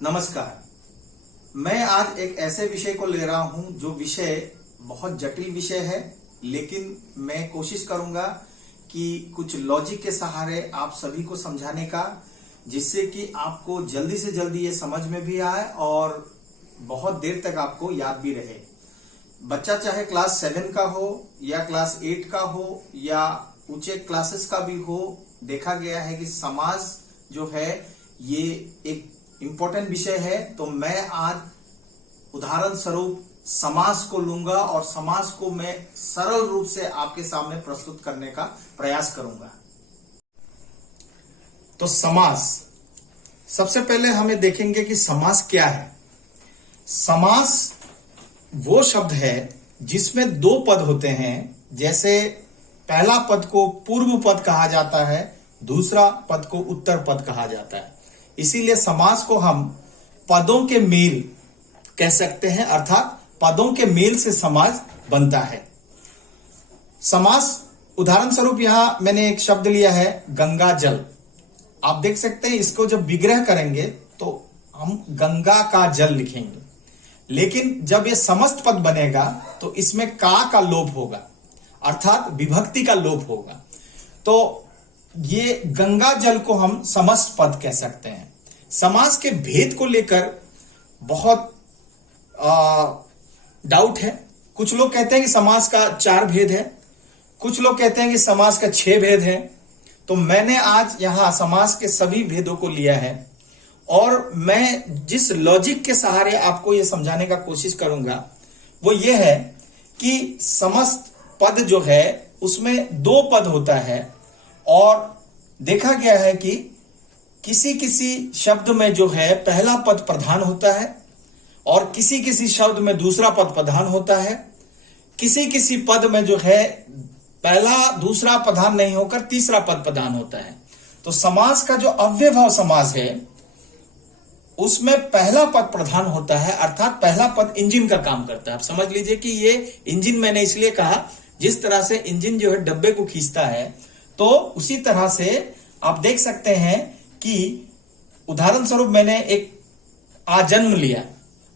नमस्कार। मैं आज एक ऐसे विषय को ले रहा हूं जो विषय बहुत जटिल विषय है, लेकिन मैं कोशिश करूंगा कि कुछ लॉजिक के सहारे आप सभी को समझाने का, जिससे कि आपको जल्दी से जल्दी ये समझ में भी आए और बहुत देर तक आपको याद भी रहे। बच्चा चाहे क्लास 7 का हो या क्लास 8 का हो या ऊंचे क्लासेस का भी हो, देखा गया है कि समाज जो है ये एक इम्पोर्टेंट विषय है। तो मैं आज उदाहरण स्वरूप समास को लूंगा और समास को मैं सरल रूप से आपके सामने प्रस्तुत करने का प्रयास करूंगा। तो समास, सबसे पहले हमें देखेंगे कि समास क्या है। समास वो शब्द है जिसमें दो पद होते हैं। जैसे पहला पद को पूर्व पद कहा जाता है, दूसरा पद को उत्तर पद कहा जाता है। इसीलिए समास को हम पदों के मेल कह सकते हैं, अर्थात पदों के मेल से समास बनता है। समास उदाहरण स्वरूप यहां मैंने एक शब्द लिया है गंगा जल। आप देख सकते हैं इसको जब विग्रह करेंगे तो हम गंगा का जल लिखेंगे, लेकिन जब ये समस्त पद बनेगा तो इसमें का लोप होगा, अर्थात विभक्ति का लोप होगा। तो ये गंगा जल को हम समस्त पद कह सकते हैं। समास के भेद को लेकर बहुत डाउट है। कुछ लोग कहते हैं कि समास का 4 भेद है, कुछ लोग कहते हैं कि समास का 6 भेद है। तो मैंने आज यहां समास के सभी भेदों को लिया है और मैं जिस लॉजिक के सहारे आपको यह समझाने का कोशिश करूंगा वो ये है कि समस्त पद जो है उसमें 2 पद होता है और देखा गया है कि किसी किसी शब्द में जो है पहला पद प्रधान होता है और किसी किसी शब्द में दूसरा पद प्रधान होता है। किसी किसी पद में जो है पहला दूसरा प्रधान नहीं होकर तीसरा पद प्रधान होता है। तो समास का जो अव्ययभाव समास है उसमें पहला पद प्रधान होता है, अर्थात पहला पद इंजन का काम करता है। आप समझ लीजिए कि ये इंजन मैंने इसलिए कहा, जिस तरह से इंजन जो है डब्बे को खींचता है, तो उसी तरह से आप देख सकते हैं कि उदाहरण स्वरूप मैंने एक आजन्म लिया।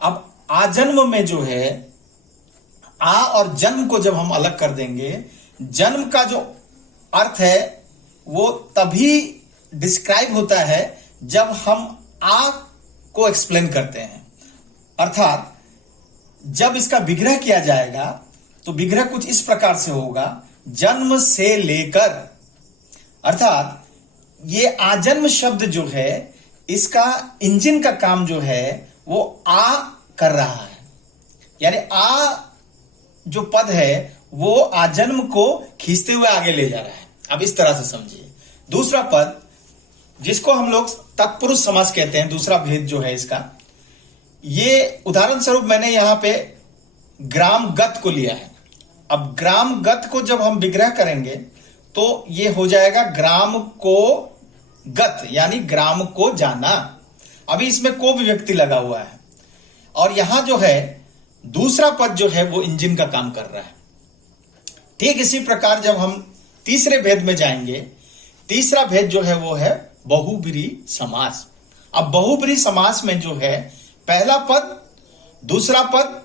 अब आजन्म में जो है आ और जन्म को जब हम अलग कर देंगे, जन्म का जो अर्थ है वो तभी डिस्क्राइब होता है जब हम आ को एक्सप्लेन करते हैं। अर्थात जब इसका विग्रह किया जाएगा तो विग्रह कुछ इस प्रकार से होगा, जन्म से लेकर। अर्थात ये आजन्म शब्द जो है इसका इंजन का काम जो है वो आ कर रहा है, यानी आ जो पद है वो आजन्म को खींचते हुए आगे ले जा रहा है। अब इस तरह से समझिए। दूसरा पद जिसको हम लोग तत्पुरुष समास कहते हैं, दूसरा भेद जो है इसका, ये उदाहरण स्वरूप मैंने यहां पे ग्राम गत को लिया है। अब ग्राम गत को जब हम विग्रह करेंगे तो ये हो जाएगा ग्राम को गत, यानी ग्राम को जाना। अभी इसमें को विभक्ति लगा हुआ है और यहां जो है दूसरा पद जो है वो इंजन का काम कर रहा है। ठीक इसी प्रकार जब हम तीसरे भेद में जाएंगे, तीसरा भेद जो है वो है बहुब्रीहि समास। अब बहुब्रीहि समास में जो है पहला पद दूसरा पद,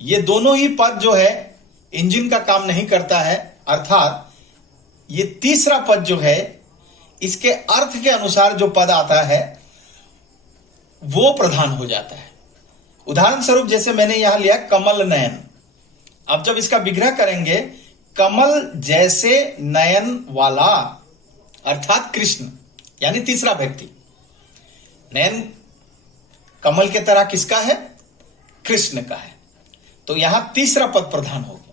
ये दोनों ही पद जो है इंजन का काम नहीं करता है, अर्थात ये तीसरा पद जो है इसके अर्थ के अनुसार जो पद आता है वो प्रधान हो जाता है। उदाहरण स्वरूप जैसे मैंने यहां लिया कमल नयन। अब जब इसका विग्रह करेंगे, कमल जैसे नयन वाला, अर्थात कृष्ण, यानी तीसरा व्यक्ति। नयन कमल के तरह किसका है? कृष्ण का है। तो यहां तीसरा पद प्रधान हो गया।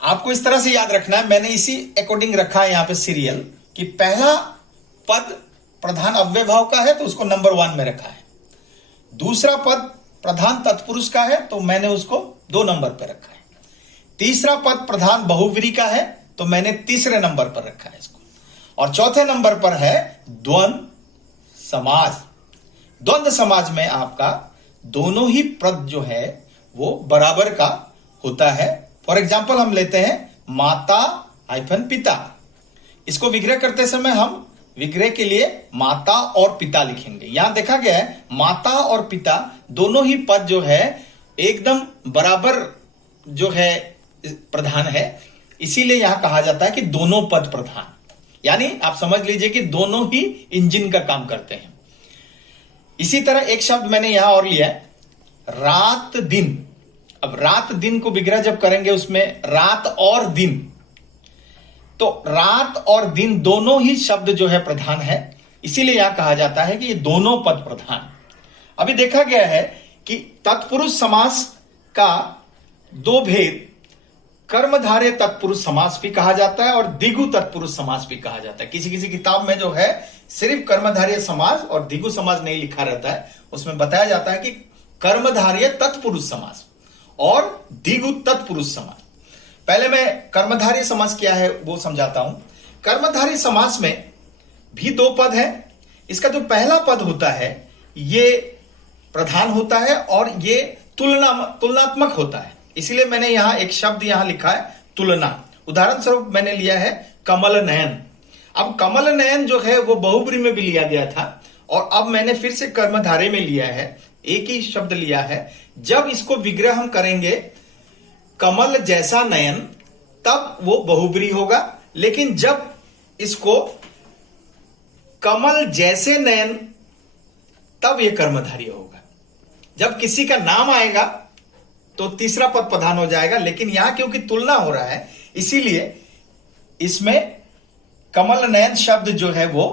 आपको इस तरह से याद रखना है, मैंने इसी अकॉर्डिंग रखा है यहां पे सीरियल, कि पहला पद प्रधान अव्ययभाव का है तो उसको नंबर 1 में रखा है। दूसरा पद प्रधान तत्पुरुष का है तो मैंने उसको 2 नंबर पर रखा है। तीसरा पद प्रधान बहुव्रीहि का है तो मैंने तीसरे नंबर पर रखा है इसको। और चौथे नंबर पर है द्वंद्व समास। द्वंद्व समाज में आपका दोनों ही पद जो है वो बराबर का होता है। फॉर एग्जाम्पल हम लेते हैं माता - पिता। इसको विग्रह करते समय हम विग्रह के लिए माता और पिता लिखेंगे। यहां देखा गया है माता और पिता दोनों ही पद जो है एकदम बराबर जो है प्रधान है, इसीलिए यहां कहा जाता है कि दोनों पद प्रधान, यानी आप समझ लीजिए कि दोनों ही इंजन का काम करते हैं। इसी तरह एक शब्द मैंने यहां और लिया है, रात दिन। अब रात दिन को विग्रह जब करेंगे उसमें रात और दिन, तो रात और दिन दोनों ही शब्द जो है प्रधान है, इसीलिए यहां कहा जाता है कि ये दोनों पद प्रधान। अभी देखा गया है कि तत्पुरुष समास का दो भेद, कर्मधारय तत्पुरुष समास भी कहा जाता है और द्विगु तत्पुरुष समास भी कहा जाता है। किसी किसी किताब में जो है सिर्फ कर्मधारय समास और द्विगु समास नहीं लिखा रहता है, उसमें बताया जाता है कि कर्मधारय तत्पुरुष समास और द्विगु तत्पुरुष समास। पहले मैं कर्मधारय समास क्या है वो समझाता हूं। कर्मधारय समास में भी दो पद है। इसका जो पहला पद होता है ये प्रधान होता है और ये तुलनात्मक होता है, इसीलिए मैंने यहां एक शब्द यहां लिखा है तुलना। उदाहरण स्वरूप मैंने लिया है कमल नयन। अब कमल नयन जो है वो बहुब्री में भी लिया गया था और अब मैंने फिर से कर्मधारय में लिया है, एक ही शब्द लिया है। जब इसको विग्रह हम करेंगे कमल जैसा नयन तब वो बहुब्री होगा, लेकिन जब इसको कमल जैसे नयन तब ये कर्मधारय होगा। जब किसी का नाम आएगा तो तीसरा पद प्रधान हो जाएगा, लेकिन यहां क्योंकि तुलना हो रहा है इसीलिए इसमें कमल नयन शब्द जो है वो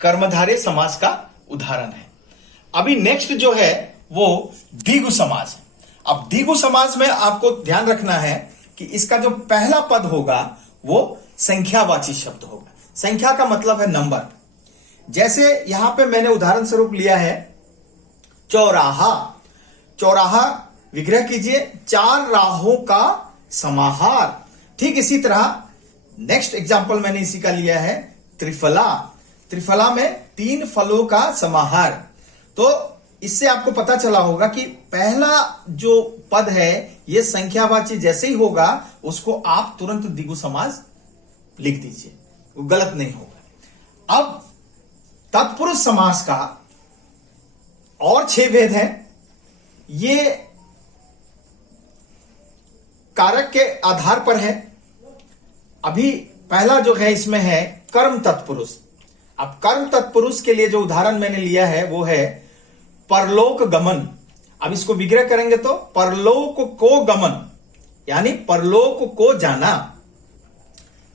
कर्मधारय समास का उदाहरण है। अभी नेक्स्ट जो है वो द्विगु समास है। अब द्विगु समास में आपको ध्यान रखना है कि इसका जो पहला पद होगा वो संख्यावाची शब्द होगा। संख्या का मतलब है नंबर। जैसे यहां पे मैंने उदाहरण स्वरूप लिया है चौराहा। चौराहा विग्रह कीजिए, चार राहों का समाहार। ठीक इसी तरह नेक्स्ट एग्जाम्पल मैंने इसी का लिया है त्रिफला। त्रिफला में तीन फलों का समाहार। तो इससे आपको पता चला होगा कि पहला जो पद है ये संख्यावाची जैसे ही होगा उसको आप तुरंत द्विगु समास लिख दीजिए, वो गलत नहीं होगा। अब तत्पुरुष समास का और 6 भेद हैं। ये कारक के आधार पर है। अभी पहला जो है इसमें है कर्म तत्पुरुष। अब कर्म तत्पुरुष के लिए जो उदाहरण मैंने लिया है वो है परलोक गमन। अब इसको विग्रह करेंगे तो परलोक को गमन, यानी परलोक को जाना।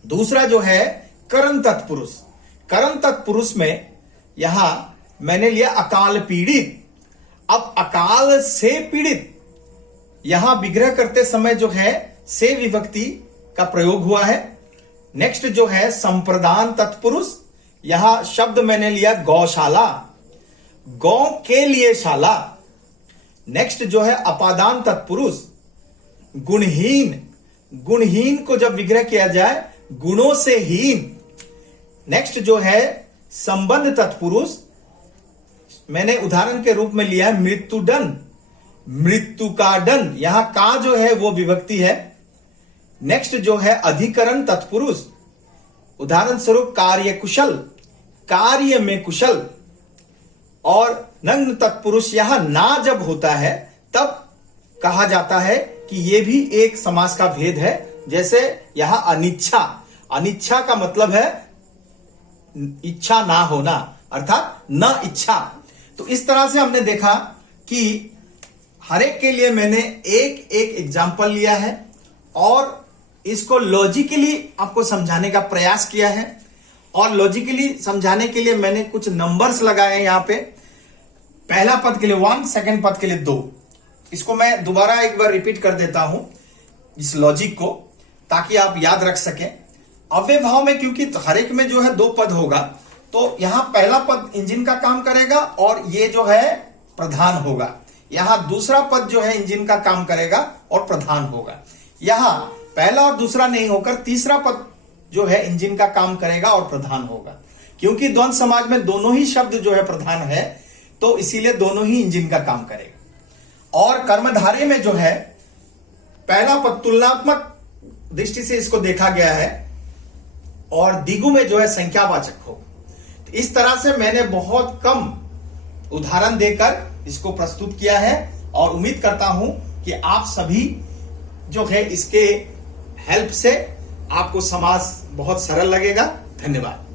दूसरा जो है कर्म तत्पुरुष। कर्म तत्पुरुष में यहां मैंने लिया अकाल पीड़ित। अब अकाल से पीड़ित, यहां विग्रह करते समय जो है से विभक्ति का प्रयोग हुआ है। नेक्स्ट जो है संप्रदान तत्पुरुष, यहां शब्द मैंने लिया गौशाला, गौ के लिए शाला। नेक्स्ट जो है अपादान तत्पुरुष, गुणहीन। गुणहीन को जब विग्रह किया जाए गुणों से हीन। नेक्स्ट जो है संबंध तत्पुरुष, मैंने उदाहरण के रूप में लिया है मृत्युदंड, मृत्यु का दंड। यहां का जो है वो विभक्ति है। नेक्स्ट जो है अधिकरण तत्पुरुष, उदाहरण स्वरूप कार्य कुशल, कार्य में कुशल। और नग्न तत्पुरुष, यहां ना जब होता है तब कहा जाता है कि यह भी एक समास का भेद है। जैसे यहां अनिच्छा, अनिच्छा का मतलब है इच्छा ना होना, अर्थात न इच्छा। तो इस तरह से हमने देखा कि हर एक के लिए मैंने एक एक एग्जाम्पल लिया है और इसको लॉजिकली आपको समझाने का प्रयास किया है। और लॉजिकली समझाने के लिए मैंने कुछ नंबर्स लगाए हैं यहां पे। पहला पद के लिए 1, सेकंड पद के लिए 2। इसको मैं दोबारा एक बार रिपीट कर देता हूं इस लॉजिक को, ताकि आप याद रख सकें। अव्यय भाव में क्योंकि हर एक में जो है 2 पद होगा, तो यहां पहला पद इंजन का काम करेगा और ये जो है प्रधान होगा। यहां दूसरा पद जो है इंजन का काम करेगा और प्रधान होगा। यहां पहला और दूसरा नहीं होकर तीसरा पद जो है इंजन का काम करेगा और प्रधान होगा। क्योंकि द्वंद्व समाज में दोनों ही शब्द जो है प्रधान है, तो इसीलिए दोनों ही इंजन का काम करेगा। और कर्मधारय में जो है पहला पद तुलनात्मक दृष्टि से इसको देखा गया है और द्विगु में जो है संख्यावाचक होगा। इस तरह से मैंने बहुत कम उदाहरण देकर इसको प्रस्तुत किया है और उम्मीद करता हूं कि आप सभी जो है इसके हेल्प से आपको समास बहुत सरल लगेगा। धन्यवाद।